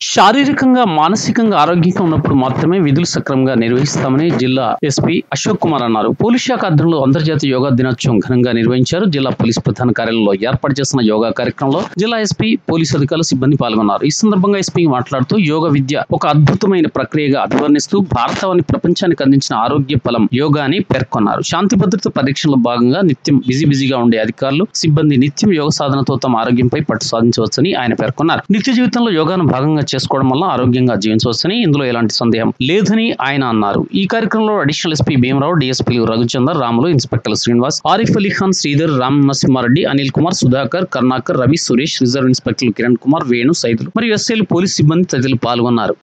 శారీరకంగా మానసికంగా ఆరోగ్యంగా ఉన్నప్పుడు మాత్రమే విధులు సక్రమంగా నిర్వహిస్తామని జిల్లా ఎస్పీ అశోక్ కుమార్ అన్నారు. పోలీస్ శాఖ ఆధ్వర్యంలో అంతర్జాతీయ యోగా దినోత్సవం ఘనంగా నిర్వహించారు. జిల్లా పోలీస్ ప్రధాన కార్యాలయంలో ఏర్పాటు చేసిన యోగా కార్యక్రమంలో జిల్లా ఎస్పీ పోలీసు అధికారులు సిబ్బంది పాల్గొన్నారు. ఈ సందర్భంగా ఎస్పీ మాట్లాడుతూ యోగా విద్య ఒక అద్భుతమైన ప్రక్రియగా అభివర్ణిస్తూ భారతాన్ని ప్రపంచానికి అందించిన ఆరోగ్య ఫలం యోగా అని పేర్కొన్నారు. శాంతి భద్రత పరీక్షల్లో భాగంగా నిత్యం బిజీగా ఉండే అధికారులు సిబ్బంది నిత్యం యోగ సాధనతో తమ ఆరోగ్యంపై పట్టు సాధించవచ్చని ఆయన పేర్కొన్నారు. నిత్య జీవితంలో యోగాను భాగంగా చేసుకోవడం వల్ల ఆరోగ్యంగా జీవించవచ్చని, ఇందులో ఎలాంటి సందేహం లేదని ఆయన అన్నారు. ఈ కార్యక్రమంలో అడిషనల్ ఎస్పీ భీమరావు, డిఎస్పీలు రఘుచందర్, రాములు, ఇన్స్పెక్టర్లు శ్రీనివాస్, ఆరిఫ్ అలీ ఖాన్, శ్రీధర్, రామ్ నరసింహారెడ్డి, అనిల్ కుమార్, సుధాకర్, కరుణాకర్, రవి, సురేష్, రిజర్వ్ ఇన్స్పెక్టర్లు కిరణ్ కుమార్, వేణు, సైదులు మరియు ఎస్ఐలు, పోలీస్ సిబ్బంది తదితరులు పాల్గొన్నారు.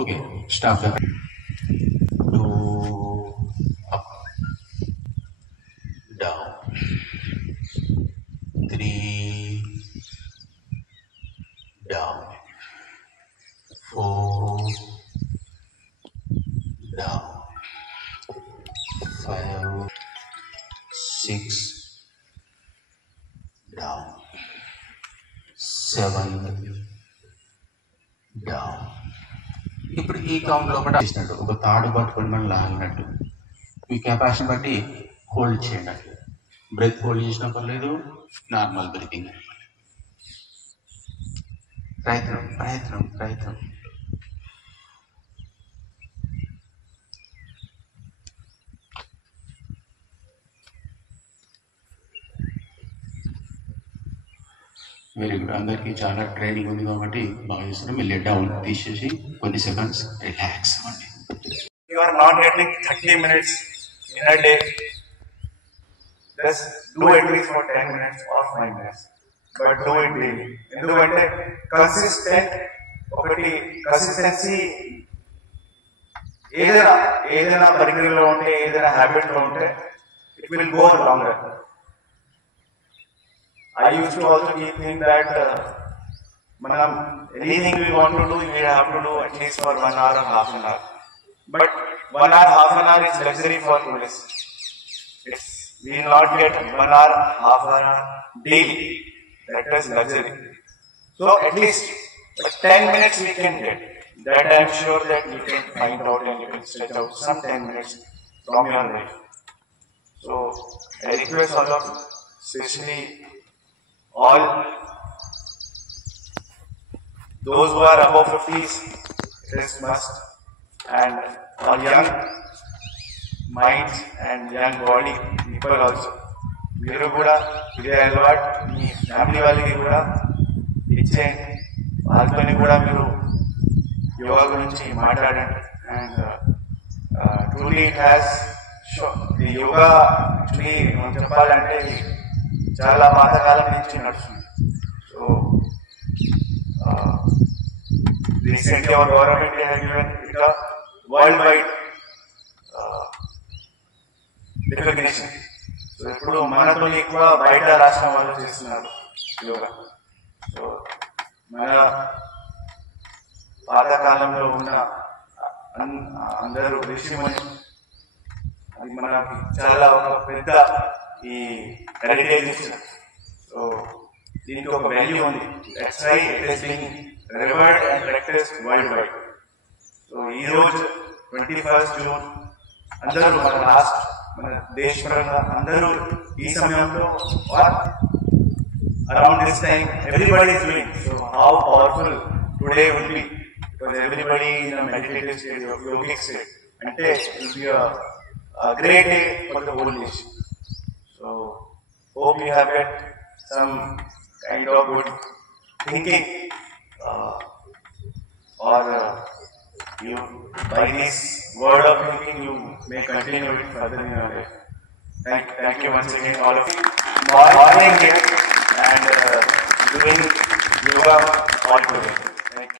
Okay, stop that. 2 up, down, 3 down, 4 down, 5 6 down, 7 down. ఇప్పుడు ఈ కౌంట్ లోపల చేసినట్టు ఒక తాడు పట్టుకొని మనం లాగినట్టు మీ కెపాసిటీ బట్టి హోల్డ్ చేయండి. బ్రెత్ హోల్డ్ చేసినా పర్లేదు, నార్మల్ బ్రీతింగ్. ప్రయత్నం వెరీ గుడ్. అందరికీ చాలా ట్రైనింగ్ ఉంది కాబట్టి బాగా చేస్తారు. మళ్ళీ డౌన్ తీసేసి కొన్ని సెకండ్స్ రిలాక్స్ అవ్వండి. You are not getting 30 minutes in a day. Just do at least for 10 minutes or 5 minutes. But do it daily. ఎందుకంటే కన్సిస్టెన్సీ ఏదైనా పరికరంలో ఉంటే, ఏదైనా హ్యాబిట్లో ఉంటే it will go longer. I used to also think that anything we want to do, we have to do at least for 1 hour or half an hour. But 1 hour, half an hour is luxury for police. We will not get 1 hour, half an hour daily. That is luxury. So at least 10 minutes we can get. That I am sure that you can find out and you can stretch out some 10 minutes from your life. So I request all of you, especially all those who are above 50s, it is must, and all young minds and young body people also. మీరు కూడా ఇదే అలవాటు మీ family వాళ్ళకి కూడా ఇచ్చేయండి, వాళ్ళతోని కూడా మీరు యోగా గురించి మాట్లాడండి. And truly it has the yoga actually మనం చెప్పాలంటే చాలా పాతకాలం నుంచి నడుస్తుంది. So recently our government has given it a world wide recognition. So ఇప్పుడు మనతో ఎక్కువ బయట రాష్ట్రం వాళ్ళు చేస్తున్నారు యోగా. సో మన పాతకాలంలో ఉన్న అందరూ ఋషిముని అది మనకి చాలా ఒక పెద్ద ఈ హెరిటేజ్ ఇచ్చారు. సో దీనికి ఒక వాల్యూ ఉంది. That's why it is being revered and practised world wide. So ఈ రోజు 21 జూన్ అందరూ మన లాస్ట్ మన దేశపరంగా అందరూ ఈ సమయంలో around this time everybody is doing. So how powerful today will be, because everybody in a meditative state, yogic state, అంటే will be a great day for the whole nation. So hope you have got some kind of good thinking, or you by this word of thinking you may continue it further in your life. Thank you once again all of you. Morning here and doing yoga all together.